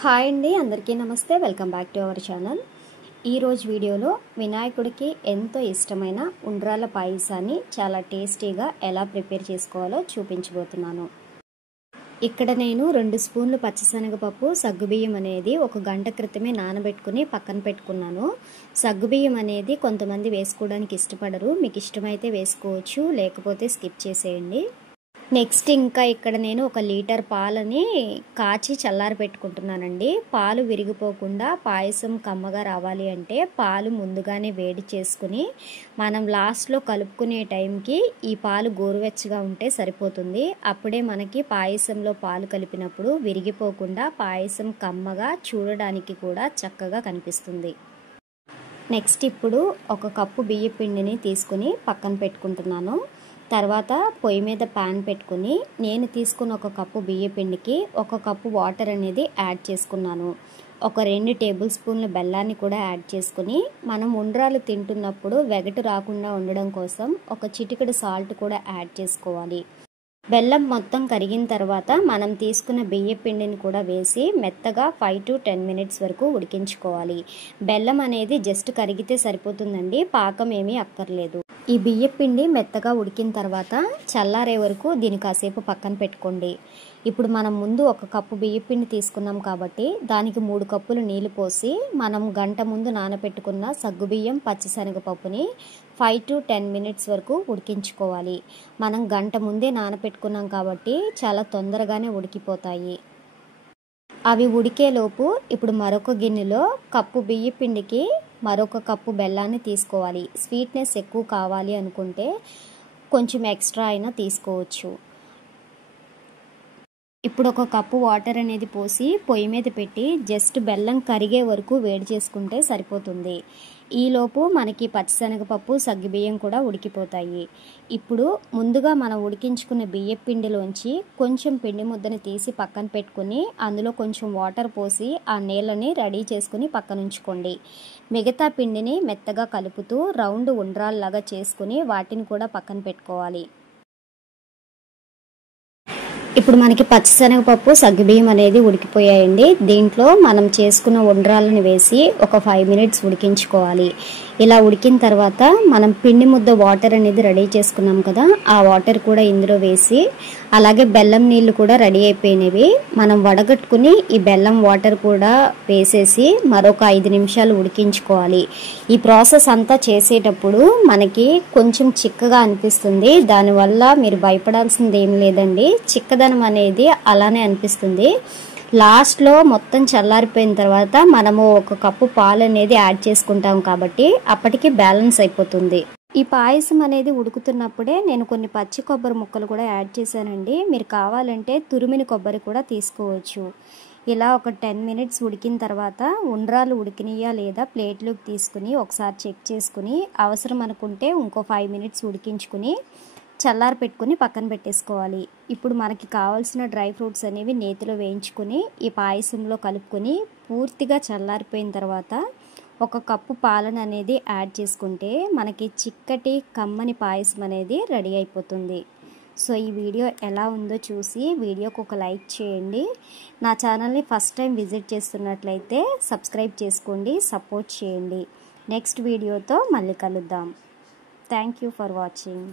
Hi అండి, అందరికీ నమస్తే. Welcome back to our channel. ఈరోజు వీడియోలో వినాయకుడికి ఎంతో ఇష్టమైన ఉండ్రాల పాయసాన్ని చాలా టేస్టీగా ఎలా ప్రిపేర్ చేసుకోవాలో చూపించబోతున్నాను. ఇక్కడ నేను 2 స్పూన్లు పచ్చిశనగపప్పు, సగ్గుబియ్యం అనేది 1 గంట క్రితమే నానబెట్టుకుని పక్కన పెట్టుకున్నాను. సగ్గుబియ్యం అనేది కొంతమంది వేసుకోవడానికి ఇష్టపడరు, మీకు ఇష్టమైతే వేసుకోవచ్చు, లేకపోతే స్కిప్ చేసేయండి. నెక్స్ట్ ఇంకా ఇక్కడ నేను 1 లీటర్ పాలని కాచి చల్లారి పెట్టుకుంటున్నానండి. పాలు విరిగిపోకుండా పాయసం కమ్మగా రావాలి అంటే పాలు ముందుగానే వేడి చేసుకుని మనం లాస్ట్లో కలుపుకునే టైంకి ఈ పాలు గోరువెచ్చగా ఉంటే సరిపోతుంది. అప్పుడే మనకి పాయసంలో పాలు కలిపినప్పుడు విరిగిపోకుండా పాయసం కమ్మగా చూడడానికి కూడా చక్కగా కనిపిస్తుంది. నెక్స్ట్ ఇప్పుడు 1 కప్పు బియ్య పిండిని తీసుకుని పక్కన పెట్టుకుంటున్నాను. తర్వాత పొయ్యి మీద ప్యాన్ పెట్టుకుని నేను తీసుకున్న 1 కప్పు బియ్య పిండికి 1 కప్పు వాటర్ అనేది యాడ్ చేసుకున్నాను. 2 టేబుల్ స్పూన్ల బెల్లాన్ని కూడా యాడ్ చేసుకుని మనం ఉండ్రాలు తింటున్నప్పుడు వెగటు రాకుండా ఉండడం కోసం 1 చిటికెడు సాల్ట్ కూడా యాడ్ చేసుకోవాలి. బెల్లం మొత్తం కరిగిన తర్వాత మనం తీసుకున్న బియ్య పిండిని కూడా వేసి మెత్తగా 5 to 10 మినిట్స్ వరకు ఉడికించుకోవాలి. బెల్లం అనేది జస్ట్ కరిగితే సరిపోతుందండి, పాకం ఏమీ అక్కర్లేదు. ఈ బియ్య పిండి మెత్తగా ఉడికిన తర్వాత చల్లారే వరకు దీన్ని కాసేపు పక్కన పెట్టుకోండి. ఇప్పుడు మనం ముందు 1 కప్పు బియ్య పిండి తీసుకున్నాం కాబట్టి దానికి 3 కప్పులు నీళ్లు పోసి మనం గంట ముందు నానబెట్టుకున్న సగ్గుబియ్యం, పచ్చిశనగపప్పుని 5 to 10 మినిట్స్ వరకు ఉడికించుకోవాలి. మనం గంట ముందే నానబెట్టుకున్నాం కాబట్టి చాలా తొందరగానే ఉడికిపోతాయి. అవి ఉడికేలోపు ఇప్పుడు మరొక గిన్నెలో కప్పు బియ్య పిండికి మరొక కప్పు బెల్లాన్ని తీసుకోవాలి. స్వీట్నెస్ ఎక్కువ కావాలి అనుకుంటే కొంచెం ఎక్స్ట్రా అయినా తీసుకోవచ్చు. ఇప్పుడు 1 కప్పు వాటర్ అనేది పోసి పొయ్యి మీద పెట్టి జస్ట్ బెల్లం కరిగే వరకు వేడి చేసుకుంటే సరిపోతుంది. ఈలోపు మనకి పచ్చిశనగపప్పు, సగ్గుబియ్యం కూడా ఉడికిపోతాయి. ఇప్పుడు ముందుగా మనం ఉడికించుకున్న బియ్య పిండిలోంచి కొంచెం పిండి ముద్దను తీసి పక్కన పెట్టుకుని అందులో కొంచెం వాటర్ పోసి ఆ నీళ్ళని రెడీ చేసుకుని పక్కన ఉంచుకోండి. మిగతా పిండిని మెత్తగా కలుపుతూ రౌండ్ ఉండ్రాల్లాగా చేసుకుని వాటిని కూడా పక్కన పెట్టుకోవాలి. ఇప్పుడు మనకి పచ్చిశనగపప్పు, సగ్గుబియ్యం అనేది ఉడికిపోయాయండి. దీంట్లో మనం చేసుకున్న ఉండ్రాలను వేసి 5 మినిట్స్ ఉడికించుకోవాలి. ఇలా ఉడికిన తర్వాత మనం పిండి ముద్ద వాటర్ అనేది రెడీ చేసుకున్నాం కదా, ఆ వాటర్ కూడా ఇందులో వేసి అలాగే బెల్లం నీళ్ళు కూడా రెడీ అయిపోయినవి మనం వడగట్టుకుని ఈ బెల్లం వాటర్ కూడా వేసేసి మరొక 5 నిమిషాలు ఉడికించుకోవాలి. ఈ ప్రాసెస్ అంతా చేసేటప్పుడు మనకి కొంచెం చిక్కగా అనిపిస్తుంది, దానివల్ల మీరు భయపడాల్సింది ఏం లేదండి. చిక్కదనం అనేది అలానే అనిపిస్తుంది. లాస్ట్లో మొత్తం చల్లారిపోయిన తర్వాత మనము 1 కప్పు పాలు అనేది యాడ్ చేసుకుంటాం కాబట్టి అప్పటికి బ్యాలెన్స్ అయిపోతుంది. ఈ పాయసం అనేది ఉడుకుతున్నప్పుడే నేను కొన్ని పచ్చి కొబ్బరి ముక్కలు కూడా యాడ్ చేశానండి. మీరు కావాలంటే తురిమిన కొబ్బరి కూడా తీసుకోవచ్చు. ఇలా 10 మినిట్స్ ఉడికిన తర్వాత ఉండ్రాలు ఉడికినయా లేదా ప్లేట్లోకి తీసుకుని ఒకసారి చెక్ చేసుకుని అవసరం అనుకుంటే ఇంకో 5 మినిట్స్ ఉడికించుకుని చల్లారి పెట్టుకుని పక్కన పెట్టేసుకోవాలి. ఇప్పుడు మనకి కావాల్సిన డ్రై ఫ్రూట్స్ అనేవి నేతిలో వేయించుకుని ఈ పాయసంలో కలుపుకొని పూర్తిగా చల్లారిపోయిన తర్వాత 1 కప్పు పాలను అనేది యాడ్ చేసుకుంటే మనకి చిక్కటి కమ్మని పాయసం అనేది రెడీ అయిపోతుంది. సో ఈ వీడియో ఎలా ఉందో చూసి వీడియోకి ఒక లైక్ చేయండి. నా ఛానల్ని ఫస్ట్ టైం విజిట్ చేస్తున్నట్లయితే సబ్స్క్రైబ్ చేసుకోండి, సపోర్ట్ చేయండి. నెక్స్ట్ వీడియోతో మళ్ళీ కలుద్దాం. Thank you for watching.